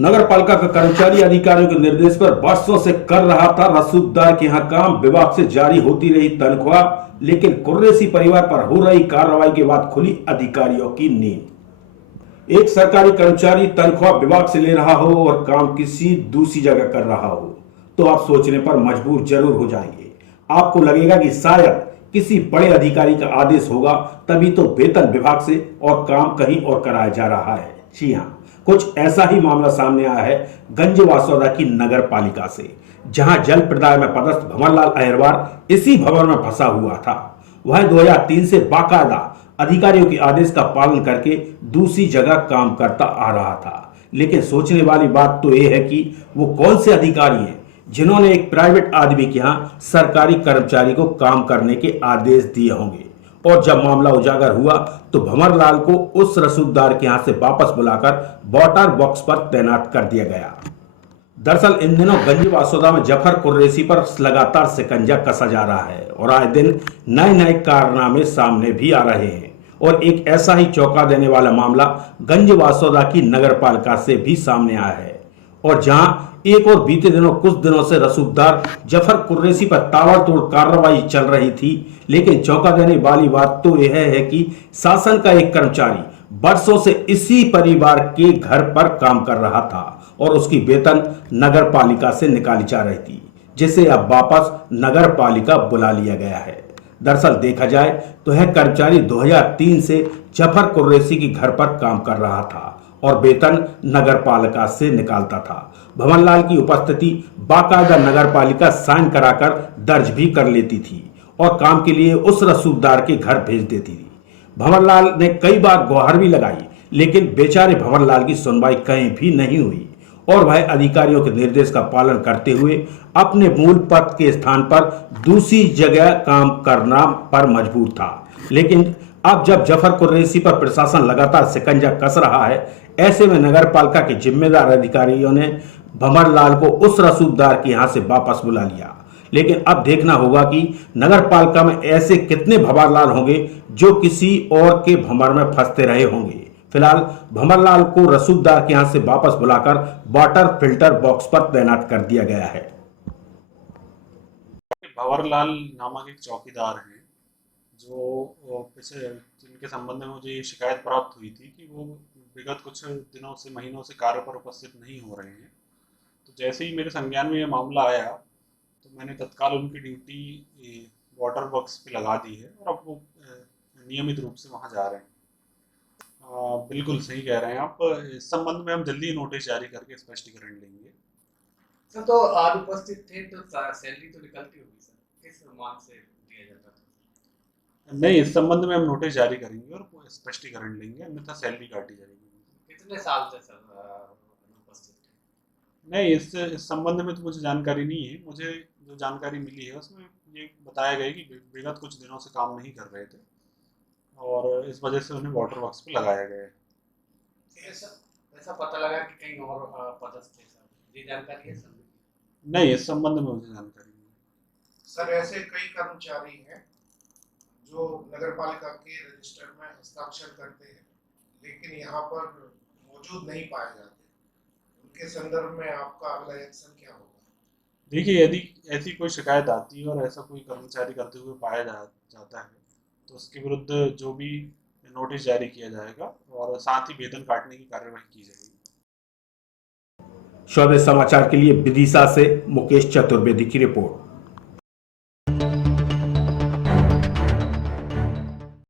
नगर पालिका का कर्मचारी अधिकारियों के निर्देश पर वर्षों से कर रहा था रसूखदार के यहाँ काम। विभाग से जारी होती रही तनख्वाह, लेकिन कुर्रेशी परिवार पर हो रही कार्रवाई के बाद खुली अधिकारियों की नींद। एक सरकारी कर्मचारी तनख्वाह विभाग से ले रहा हो और काम किसी दूसरी जगह कर रहा हो तो आप सोचने पर मजबूर जरूर हो जाएंगे। आपको लगेगा कि शायद किसी बड़े अधिकारी का आदेश होगा, तभी तो वेतन विभाग से और काम कहीं और कराया जा रहा है। जी हाँ, कुछ ऐसा ही मामला सामने आया है गंजवासौदा की नगर पालिका से, जहां जल प्रदाय में पदस्थ भंवरलाल अहिरवार इसी भवन में फंसा हुआ था। वह 2003 से बाकायदा अधिकारियों के आदेश का पालन करके दूसरी जगह काम करता आ रहा था। लेकिन सोचने वाली बात तो यह है कि वो कौन से अधिकारी हैं जिन्होंने एक प्राइवेट आदमी के यहाँ सरकारी कर्मचारी को काम करने के आदेश दिए होंगे। और जब मामला उजागर हुआ तो भंवरलाल को उस रसूखदार के यहाँ से वापस बुलाकर वॉटर बॉक्स पर तैनात कर दिया गया। दरअसल इन दिनों गंजवासौदा में जफर कुरैशी पर लगातार शिकंजा कसा जा रहा है और आए दिन नए नए कारनामे सामने भी आ रहे हैं। और एक ऐसा ही चौंका देने वाला मामला गंजवासौदा की नगर पालिका से भी सामने आया है, और जहां एक और बीते दिनों कुछ दिनों से रसूखदार जफर कुरैशी पर ताबड़तोड़ कार्रवाई चल रही थी। लेकिन चौंका देने वाली बात तो यह है कि शासन का एक कर्मचारी वर्षों से इसी परिवार के घर पर काम कर रहा था और उसकी वेतन नगर पालिका से निकाली जा रही थी, जिसे अब वापस नगर पालिका बुला लिया गया है। दरअसल देखा जाए तो यह कर्मचारी 2003 से जफर कुरैशी के घर पर काम कर रहा था और वेतन नगर पालिका से निकालता था। भंवरलाल की उपस्थिति बाकायदा नगर पालिका साइन कराकर दर्ज भी कर लेती थी और काम के लिए उस रसूखदार के घर भेज देती थी। भंवरलाल ने कई बार गुहार भी लगाई, लेकिन बेचारे भंवरलाल की सुनवाई कहीं भी नहीं हुई और वह अधिकारियों के निर्देश का पालन करते हुए अपने मूल पद के स्थान पर दूसरी जगह काम करना पर मजबूर था। लेकिन अब जब जफर कुरैशी पर प्रशासन लगातार शिकंजा कस रहा है, ऐसे में नगर पालिका के जिम्मेदार अधिकारियों ने भंवरलाल को उस रसूखदार के यहां से वापस बुला लिया। लेकिन अब देखना होगा कि नगर पालिका में ऐसे कितने भंवरलाल होंगे जो किसी और के भंवर में फंसते रहे होंगे। फिलहाल भंवरलाल को रसूखदार के यहां से वापस बुलाकर वाटर फिल्टर बॉक्स पर तैनात कर दिया गया है। भंवरलाल नामक एक चौकीदार हैं जो पिछले जिनके संबंध में मुझे ये शिकायत प्राप्त हुई थी कि वो विगत कुछ दिनों से महीनों से कार्य पर उपस्थित नहीं हो रहे हैं। तो जैसे ही मेरे संज्ञान में ये मामला आया तो मैंने तत्काल उनकी ड्यूटी वाटर वर्क्स पे लगा दी है और अब वो नियमित रूप से वहाँ जा रहे हैं। बिल्कुल सही कह रहे हैं आप। इस संबंध में हम जल्दी नोटिस जारी करके स्पष्टीकरण लेंगे। सर, तो आज उपस्थित थे तो सैलरी तो निकलती होगी सर, किस मान से दिया जाता था? नहीं, इस संबंध में हम नोटिस जारी करेंगे और स्पष्टीकरण लेंगे, अन्यथा सैलरी काटी जाएगी। कितने साल से सर उपस्थित थे? नहीं, इस संबंध में तो मुझे जानकारी नहीं है। मुझे जो जानकारी मिली है उसमें ये बताया गया कि विगत कुछ दिनों से काम नहीं कर रहे थे और इस वजह से उन्हें वाटर वर्क्स पे लगाया गया है। ऐसा पता लगा कि कहीं और पदस्थ थे सर, ये जानकारी है सर? नहीं, इस संबंध में मुझे जानकारी नहीं। सर, ऐसे कई कर्मचारी हैं जो नगर पालिका के रजिस्टर में हस्ताक्षर करते हैं लेकिन यहाँ पर मौजूद नहीं पाए जाते। उनके संदर्भ में आपका अगला एक्शन क्या होगा? देखिए, यदि ऐसी कोई शिकायत आती है और ऐसा कोई कर्मचारी करते हुए पाया जाता है तो उसके विरुद्ध जो भी नोटिस जारी किया जाएगा और साथ ही वेतन काटने की कार्यवाही की जाएगी। स्वदेश समाचार के लिए विदिशा से मुकेश चतुर्वेदी की रिपोर्ट।